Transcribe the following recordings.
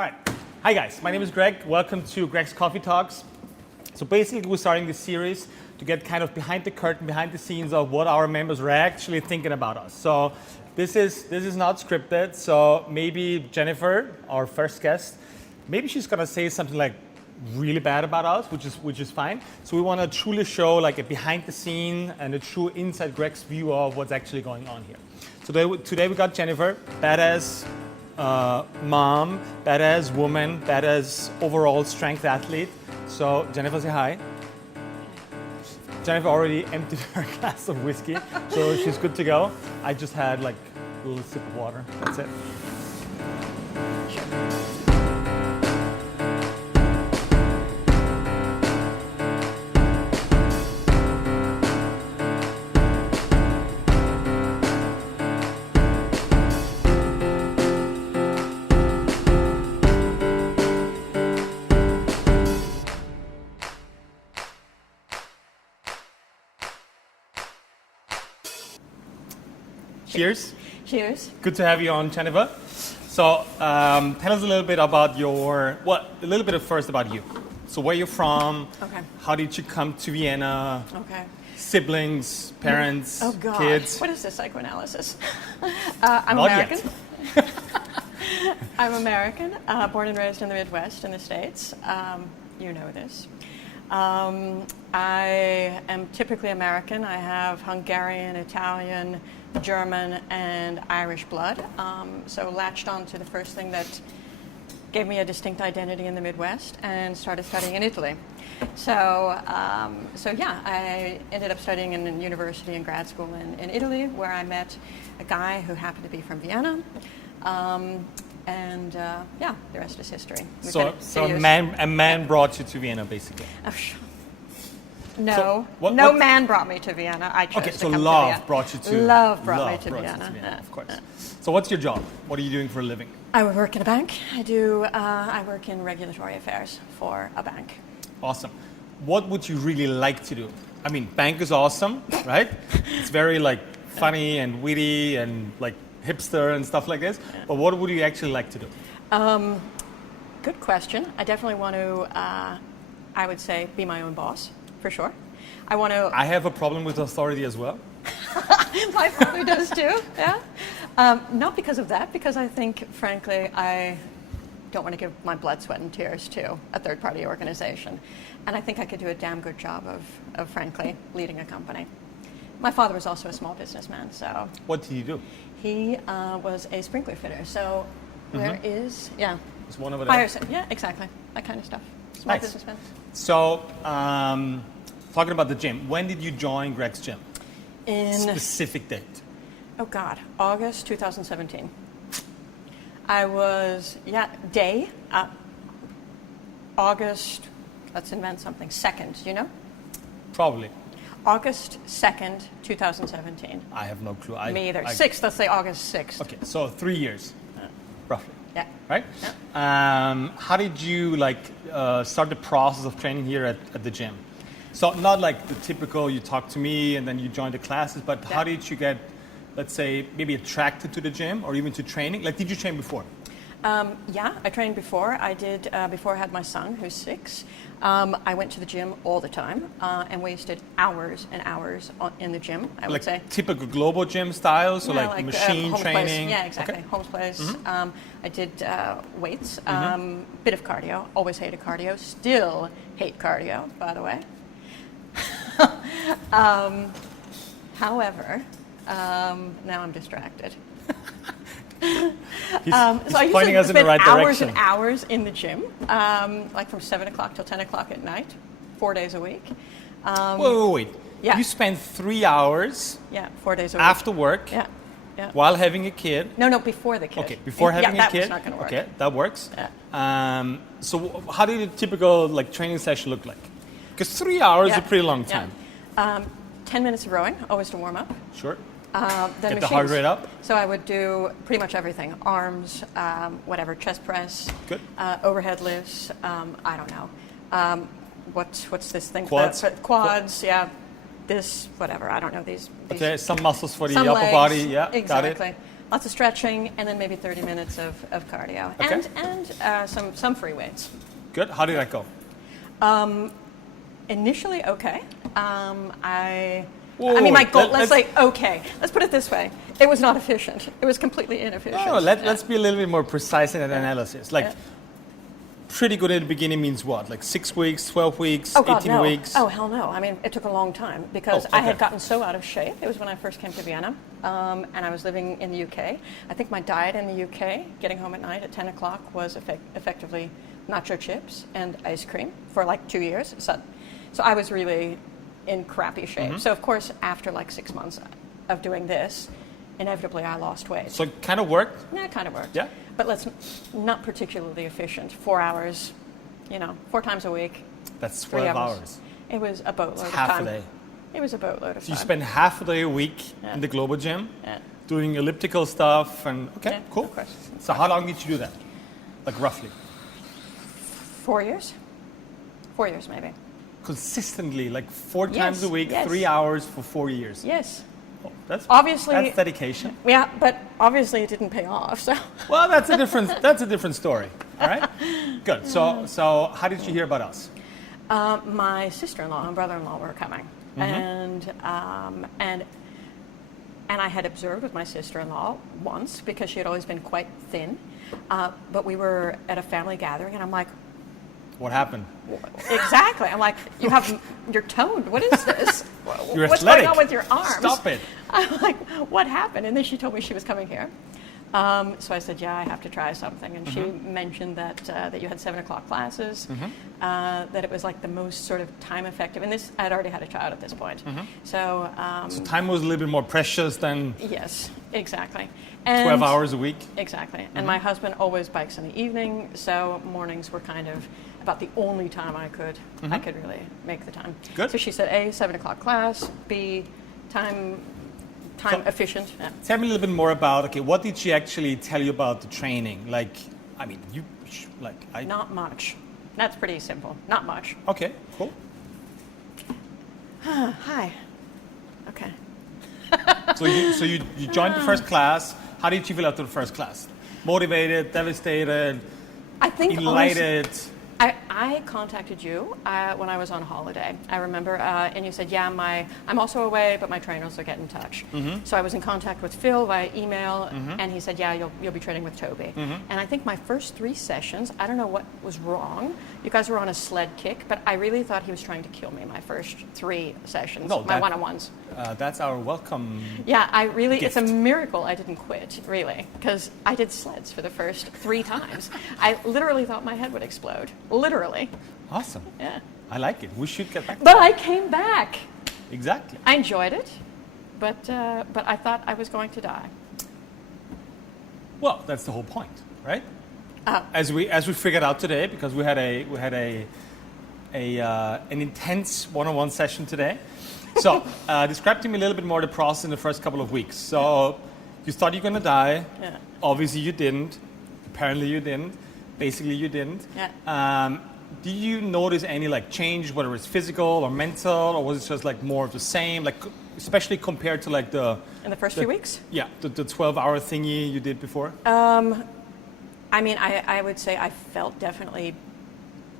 All right. Hi, guys. My name is Greg. Welcome to Greg's Coffee Talks. So basically, we're starting this series to get kind of behind the curtain, behind the scenes of what our members are actually thinking about us. So this is not scripted. So maybe Jennifer, our first guest, maybe she's gonna say something like really bad about us, which is fine. So we want to truly show like a behind the scene and a true inside Greg's view of what's actually going on here. So today we got Jennifer, badass mom, badass woman, badass overall strength athlete. So Jennifer, say hi. Jennifer already emptied her glass of whiskey, so she's good to go. I just had like a little sip of water. That's it. Cheers. Cheers. Good to have you on, Jennifer. So tell us a little bit about first about you. So where you're from, Okay. How did you come to Vienna, Okay. siblings, parents, Oh God. kids? What is this psychoanalysis? I'm Not American. yet. I'm American, born and raised in the Midwest in the States. You know this. I am typically American. I have Hungarian, Italian, German, and Irish blood. So latched on to the first thing that gave me a distinct identity in the Midwest and started studying in Italy. So yeah, I ended up studying in a university and grad school in Italy, where I met a guy who happened to be from Vienna. Yeah, the rest is history. So a man brought you to Vienna, basically. Oh, no, So no man brought me to Vienna. I chose Okay, to so come love to Vienna. brought you to Love brought me to Vienna. Yeah. Of course. So what's your job? What are you doing for a living? I work in a bank. I work in regulatory affairs for a bank. Awesome. What would you really like to do? I mean, bank is awesome, right? It's very like funny and witty and like hipster and stuff like this. Yeah. But what would you actually like to do? Good question. I definitely want to, I would say, be my own boss, for sure. I have a problem with authority as well. My family does too, yeah. Not because of that, because I think, frankly, I don't want to give my blood, sweat, and tears to a third-party organization. And I think I could do a damn good job of frankly, leading a company. My father was also a small businessman, so... What did he do? He was a sprinkler fitter, so where is... Yeah. There's one over there. Yeah, exactly. That kind of stuff. Small Nice. businessman. So, talking about the gym, when did you join Greg's gym? Specific date. Oh God, August 2017. August, let's invent something, 2nd, you know? Probably. August 2nd, 2017. I have no clue. Me either. 6th, let's say August 6th. Okay, so 3 years, roughly. Yeah. Right? Yeah. How did you start the process of training here at the gym? So not like the typical, you talk to me and then you join the classes, but how did you get, let's say, maybe attracted to the gym or even to training? Like, did you train before? Yeah, I trained before. I did, before I had my son, who's 6. I went to the gym all the time and wasted hours and hours in the gym, I would say. Typical global gym style, so like machine training? Place. Yeah, exactly, okay. Home's place. Mm-hmm. I did weights, bit of cardio, always hated cardio, still hate cardio, by the way. However, now I'm distracted. He's so I pointing us in the right hours direction. and hours in the gym, like from 7 o'clock till 10 o'clock at night, 4 days a week. Wait. Yeah. You spend 3 hours 4 days a week. after work while having a kid. No, before the kid. Okay, before having a kid. That was not going to work. Okay, that works. Yeah. So how did a typical training session look like? Because 3 hours is a pretty long time. 10 minutes of rowing, always to warm up. Sure. Then Get the heart rate up. So I would do pretty much everything. Arms, whatever, chest press. Good. Overhead lifts, I don't know. What's this thing? Quads. Quads, yeah. This, whatever, I don't know, these Okay, some muscles for the some upper legs, body, yeah, exactly. got it. lots of stretching, and then maybe 30 minutes of cardio, Okay. and some free weights. Good. How did that go? Initially, okay. Whoa, I mean, my wait, goal. let- Let's let's- say okay. Let's put it this way: it was not efficient. It was completely inefficient. No, let's be a little bit more precise in that analysis. Like, Yeah. pretty good at the beginning means what? Like 6 weeks, 12 weeks, Oh, God, 18 no. weeks? Oh, hell no. I mean, it took a long time because Oh, I had okay. gotten so out of shape. It was when I first came to Vienna, and I was living in the UK. I think my diet in the UK, getting home at night at 10 o'clock, was effectively nacho chips and ice cream for like 2 years. So I was really in crappy shape. So, of course, after like 6 months of doing this, inevitably I lost weight. So it kind of worked? Yeah, it kind of worked. Yeah. But not particularly efficient. 4 hours, 4 times a week. That's 3 12 hours. It was a boatload of Half time. a day. It was a boatload of So you time. spend half a day a week Yeah. in the global gym, Yeah. doing elliptical stuff, and okay, Yeah, cool. of course. So how long did you do that? Like roughly? 4 years? 4 years, maybe. Consistently, like 4 Yes, times a week, yes. 3 hours for 4 years. Yes. Oh, that's Obviously- that's dedication. Yeah, but obviously it didn't pay off. So Well, that's a different story. All right, good. So how did you hear about us? my sister-in-law and brother-in-law were coming, and I had observed with my sister-in-law once because she had always been quite thin. But we were at a family gathering, and I'm like, What happened? exactly. I'm like, you're toned. What is this? You're What's athletic. going on with your arms? Stop it. I'm like, what happened? And then she told me she was coming here. So I said, yeah, I have to try something. And she mentioned that you had 7 o'clock classes, that it was like the most sort of time effective. And this, I'd already had a child at this point. So, So time was a little bit more precious than yes, exactly. And 12 hours a week. Exactly. And my husband always bikes in the evening, so mornings were kind of about the only time I could really make the time. Good. So she said, A, 7 o'clock class, B, time efficient. Yeah. Tell me a little bit more about, okay, what did she actually tell you about the training? Like, I mean, Not much. That's pretty simple. Not much. Okay, cool. Hi. Okay. So you joined the first class. How did you feel after the first class? Motivated, devastated, I think elated? I contacted you when I was on holiday. I remember, and you said, yeah, I'm also away, but my trainers will get in touch. So I was in contact with Phil via email, and he said, yeah, you'll be training with Toby. And I think my first 3 sessions, I don't know what was wrong. You guys were on a sled kick, but I really thought he was trying to kill me my first 3 sessions, my one-on-ones. That's our welcome. Yeah, it's a gift. miracle I didn't quit, really, because I did sleds for the first 3 times. I literally thought my head would explode. Literally. Awesome. Yeah. I like it. We should get back to But that. I came back. Exactly. I enjoyed it, but I thought I was going to die. Well, that's the whole point, right? As we figured out today, because we had an intense one-on-one session today. So describe to me a little bit more the process in the first couple of weeks. So you thought you're going to die. Yeah. Obviously you didn't. Apparently you didn't. Basically you didn't. Yeah. Did you notice any like change, whether it's physical or mental, or was it just like more of the same, like especially compared to like In the first few weeks? the 12-hour thingy you did before? I mean, I would say I felt definitely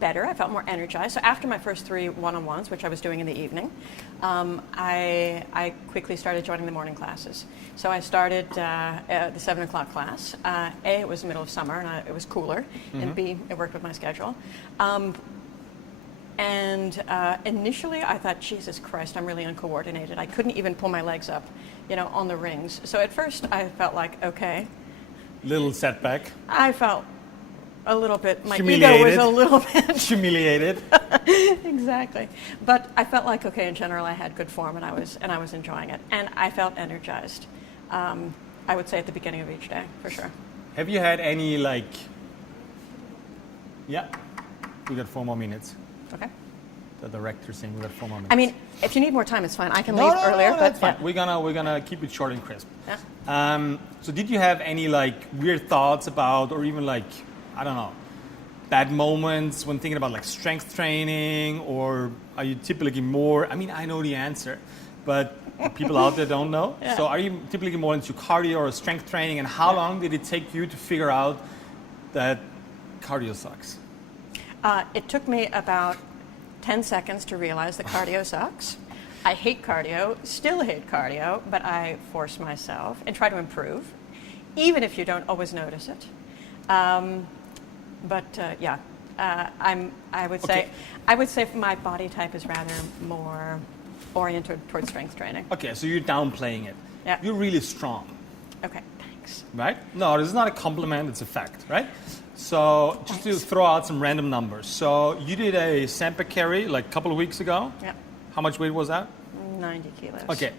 better. I felt more energized. So after my first 3 one-on-ones, which I was doing in the evening, I quickly started joining the morning classes. So I started the 7 o'clock class. A, it was the middle of summer and it was cooler, and B, it worked with my schedule. Initially I thought, Jesus Christ, I'm really uncoordinated. I couldn't even pull my legs up, on the rings. So at first I felt like, okay. Little setback. I felt a little bit, my ego Humiliated. was a little bit. Humiliated. Exactly. But I felt like, okay, in general, I had good form and I was enjoying it. And I felt energized, I would say at the beginning of each day, for sure. Have you had any yeah, we got 4 more minutes. Okay. The director's saying we got 4 more minutes. I mean, if you need more time, it's fine. I can leave earlier. No, that's but fine. We're gonna keep it short and crisp. Yeah. So did you have any weird thoughts about, or even I don't know, bad moments when thinking about strength training, or are you typically more? I mean, I know the answer, but people out there don't know. Yeah. So are you typically more into cardio or strength training, and how long did it take you to figure out that cardio sucks? It took me about 10 seconds to realize that cardio sucks. I hate cardio, still hate cardio, but I force myself and try to improve, even if you don't always notice it. I would say my body type is rather more oriented towards strength training. Okay, so you're downplaying it. Yeah. You're really strong, Okay, thanks. right? No, this is not a compliment, it's a fact, right? So just to throw out some random numbers. So you did a Semper carry like a couple of weeks ago. Yeah, How much weight was that? 90 kilos. Okay.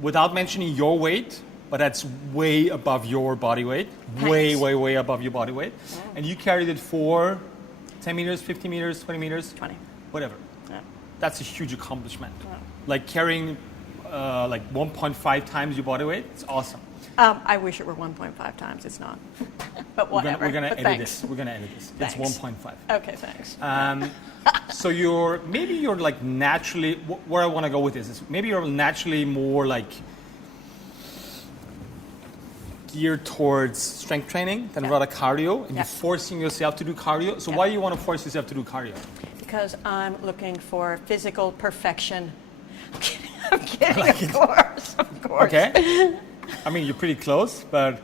Without mentioning your weight, but that's way above your body weight. Way, Thanks. way, way above your body weight. And you carried it for 10 meters, 50 meters, 20 meters? 20. Whatever. Yeah. That's a huge accomplishment. Yeah. Like carrying like 1.5 times your body weight, it's awesome. I wish it were 1.5 times. It's not. But whatever. We're gonna But edit thanks. this. We're gonna edit this. It's Thanks. 1.5. Okay, thanks. So you're like naturally, where I want to go with this is maybe you're naturally more like geared towards strength training than rather cardio, and you're forcing yourself to do cardio. So why do you want to force yourself to do cardio? Because I'm looking for physical perfection. I'm kidding, of course. Okay. I mean, you're pretty close, but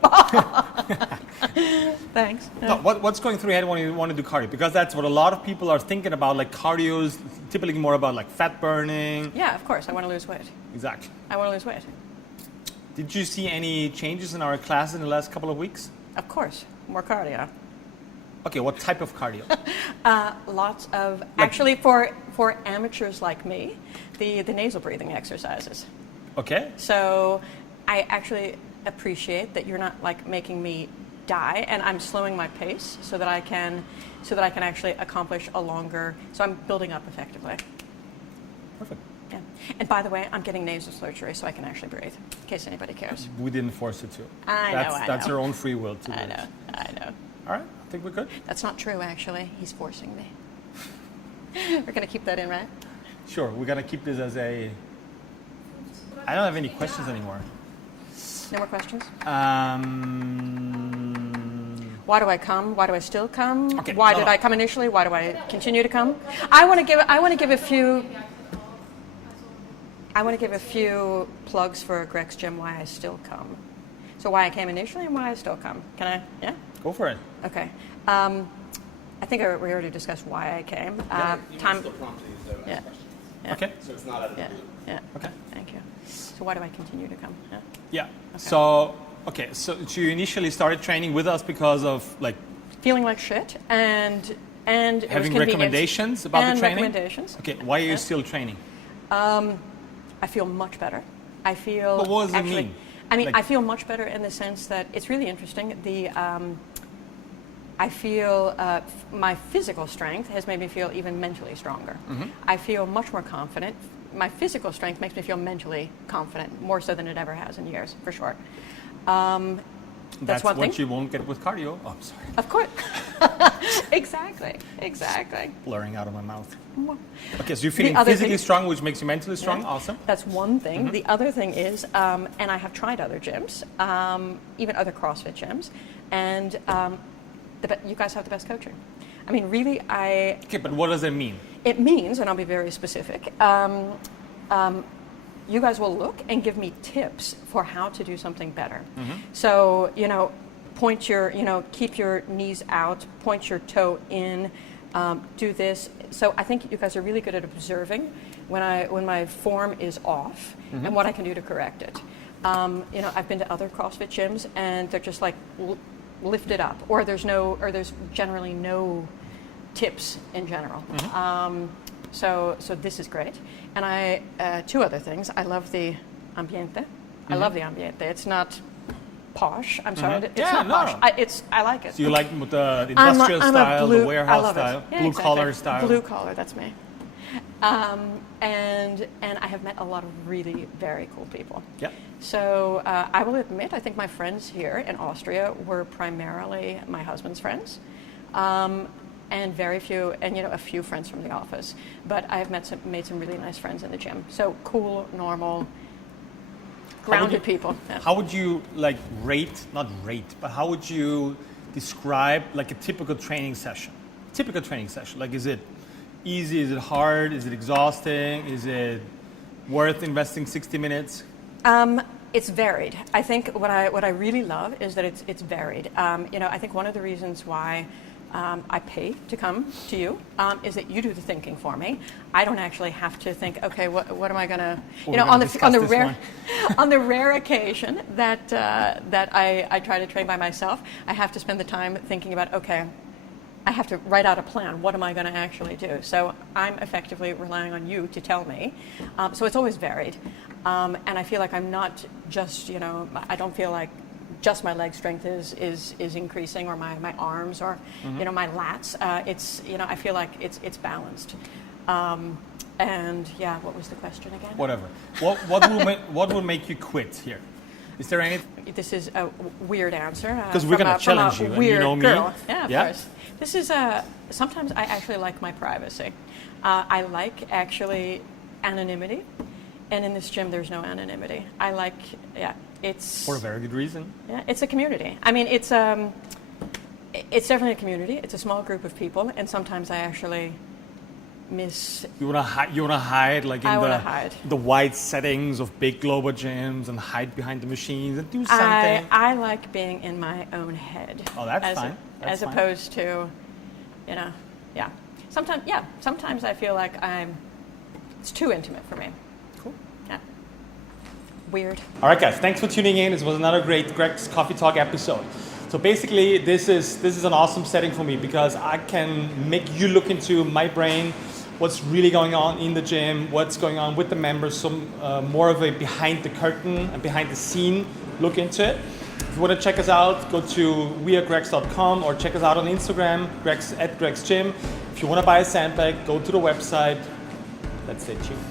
Thanks. no, what's going through your head when you want to do cardio? Because that's what a lot of people are thinking about. Like cardio is typically more about like fat burning. Yeah, of course. I want to lose weight. Exactly. I want to lose weight. Did you see any changes in our class in the last couple of weeks? Of course. More cardio. Okay, what type of cardio? Lots of, actually for amateurs like me, the nasal breathing exercises. Okay. So I actually appreciate that you're not like making me die, and I'm slowing my pace so that I can actually accomplish a longer. So I'm building up effectively. Perfect. Yeah. And by the way, I'm getting nasal surgery so I can actually breathe. In case anybody cares. We didn't force you to. I know. That's your own free will to do I it. know. I know. All right, I think we're good. That's not true, actually. He's forcing me. We're gonna keep that in, right? Sure, we're gonna keep this as a. I don't have any questions anymore. No more questions? Why do I come? Why do I still come? Okay, Why no, did no. I come initially? Why do I continue to come? I want to give a few plugs for Grex Gym why I still come. So why I came initially and why I still come. Can I? Yeah? Go for it. Okay. I think we already discussed why I came. Still prompting you to ask Yeah. questions. Yeah. Okay. So it's not out of the Yeah. blue. Yeah. Okay. Thank you. So why do I continue to come? Yeah. Yeah. So you initially started training with us because of like Feeling like shit and it was having convenient. recommendations about And the training. recommendations. Okay. Why are you Yeah. still training? I feel much better. I feel. But what does it actually, mean? I mean, Like- I feel much better in the sense that it's really interesting. I feel my physical strength has made me feel even mentally stronger. Mm-hmm. I feel much more confident. My physical strength makes me feel mentally confident, more so than it ever has in years, for sure. That's one what thing. you won't get with cardio. Oh, I'm sorry. Of course. Exactly. Blurring out of my mouth. Okay, so you're feeling other physically thing- strong, which makes you mentally strong. Yeah. Awesome. That's one thing. The other thing is, and I have tried other gyms, even other CrossFit gyms, and you guys have the best coaching. I mean, really, Okay, but what does that mean? it means, and I'll be very specific, you guys will look and give me tips for how to do something better. So, keep your knees out, point your toe in, do this. So I think you guys are really good at observing when my form is off and what I can do to correct it. I've been to other CrossFit gyms and they're just like lift it up, or there's generally no tips in general. So this is great. And two other things. I love the ambiente. I love the ambiente. It's not posh. I'm sorry. It's Yeah, not no. posh. I like it. So you like the industrial I'm style, blue, the warehouse I love style, it. Yeah, blue exactly. collar style? Blue collar, that's me. And I have met a lot of really very cool people. Yeah. So I will admit, I think my friends here in Austria were primarily my husband's friends. and very few, and a few friends from the office. But I've made some really nice friends in the gym. So cool, normal, grounded people. Yeah. How would you but how would you describe like a typical training session? Like, is it easy? Is it hard? Is it exhausting? Is it worth investing 60 minutes? It's varied. I think what I really love is that it's varied. I think one of the reasons why I pay to come to you is that you do the thinking for me. I don't actually have to think. Okay, what am I gonna? On the rare occasion that I try to train by myself, I have to spend the time thinking about. Okay, I have to write out a plan. What am I going to actually do? So I'm effectively relying on you to tell me. So it's always varied. And I feel like I'm not just, I don't feel like just my leg strength is increasing, or my arms, or, my lats. I feel like it's balanced. And yeah, what was the question again? Whatever. What will make you quit here? Is there any? This is a weird answer. Because we're going to challenge you, and you know me. Girl. Yeah, of course. This is sometimes I actually like my privacy. I like actually anonymity, and in this gym there's no anonymity. I like, it's for a very good reason. Yeah, it's a community. I mean, it's definitely a community. It's a small group of people, and sometimes I actually miss. You wanna hide like in the wide settings of big global gyms, and hide behind the machines and do something. I like being in my own head. Oh, that's fine. As opposed to, Sometimes I feel like it's too intimate for me. Cool. Yeah. Weird. All right, guys. Thanks for tuning in. This was another great Grex Coffee Talk episode. So basically, this is an awesome setting for me because I can make you look into my brain, what's really going on in the gym, what's going on with the members, some more of a behind the curtain and behind the scene look into it. If you want to check us out, go to wearegrex.com or check us out on Instagram, @GrexGym. If you want to buy a sandbag, go to the website. Let's stay tuned.